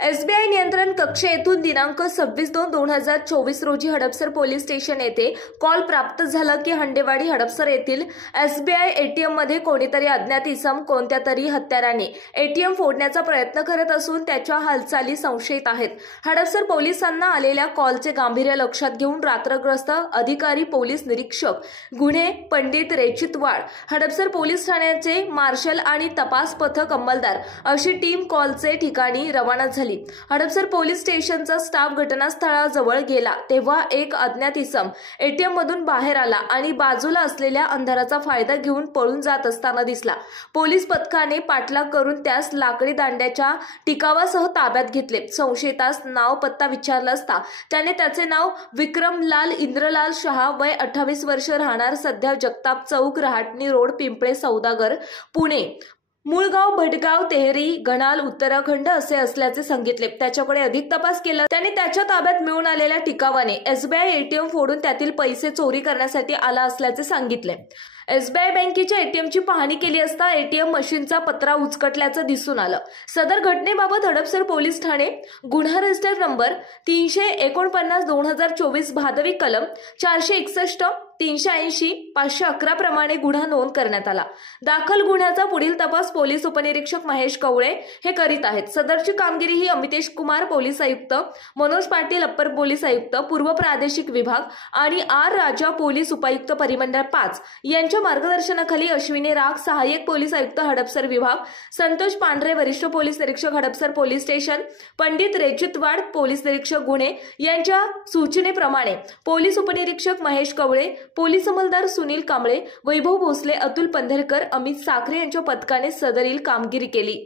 SBI नियंत्रण कक्ष येथून दिनांक 26/2/2024 रोजी हडपसर पोलीस स्टेशन येथे कॉल प्राप्त झाला की हंडेवाडी हडपसर येथील एसबीआय एटीएम मध्ये कोणीतरी अज्ञात इसम कोणत्या तरी हत्याराने एटीएम फोडण्याचा प्रयत्न करत असून त्याच्या हालचाली संशयित आहेत। हडपसर पोलिसांना आलेल्या कॉलचे गांभीर्य लक्षात घेऊन रात्रग्रस्त अधिकारी पोलीस निरीक्षक गुन्हे पंडित रेचितवाड, हडपसर पोलीस ठाण्याचे मार्शल आणि तपास पथक अंमलदार अशी टीम कॉलचे ठिकाणी रवाना झाली। हडपसर पोलीस स्टेशनचा स्टाफ घटनास्थळाजवळ गेला तेव्हा एक अज्ञात इसम एटीएम मधून बाहेर आला आणि बाजूला असलेल्या अंधाराचा फायदा घेऊन पळून जात असताना दिसला। पोलीस पथकाने पाठलाग करून त्यास लाकडी दांड्याच्या टिकावासह ताब्यात घेतले। संशयितास नाव पत्ता विचारला असता त्याने त्याचे नाव विक्रमलाल इंद्रलाल शहा, वय 28 वर्ष, राहणार सध्या जगताप चौक, रहाटणी रोड, पिंपळे सौदागर, पुणे, मूळगाव भटगाव तेहरी, घणाल, उत्तराखंड असे असल्याचे सांगितले। त्याच्याकडे अधिक तपास केला त्याने त्याच्या ताब्यात मिळून आलेल्या टिकावाने एसबीआय एटीएम फोडून त्यातील पैसे चोरी करण्यासाठी आला असल्याचे सांगितले। एसबीआय बँकेच्या एटीएमची पाहणी केली असता एटीएम मशीनचा पत्रा उचकटल्याचं दिसून आलं। सदर घटनेबाबत हडपसर पोलीस ठाणे गुन्हा रजिस्टर नंबर 349/2024 भादवी कलम 461, 380, 511 प्रमाणे गुन्हा नोंद करण्यात आला। दाखल गुन्ह्याचा पुढील तपास पोलीस उपनिरीक्षक महेश कवळे हे करीत आहेत। सदरची कामगिरी ही अमितेश कुमार पोलीस आयुक्त, मनोज पाटील अप्पर पोलीस आयुक्त पूर्व प्रादेशिक विभाग आणि आर राजा पोलीस उपायुक्त परिमंडळ 5 यांच्या मार्गदर्शनाखाली अश्विनी राग सहाय्यक पोलीस आयुक्त हडपसर विभाग, संतोष पांढरे वरिष्ठ पोलीस निरीक्षक Hadapsar police station, Pandit Rechitwad police निरीक्षक गुन्हे यांच्या सूचनेप्रमाणे पोलीस उपनिरीक्षक महेश कवळे, पोलीस अंमलदार सुनील कांबळे, वैभव भोसले, अतुल पंधरकर, अमित साखरे यांच्या पथकाने सदरील कामगिरी केली।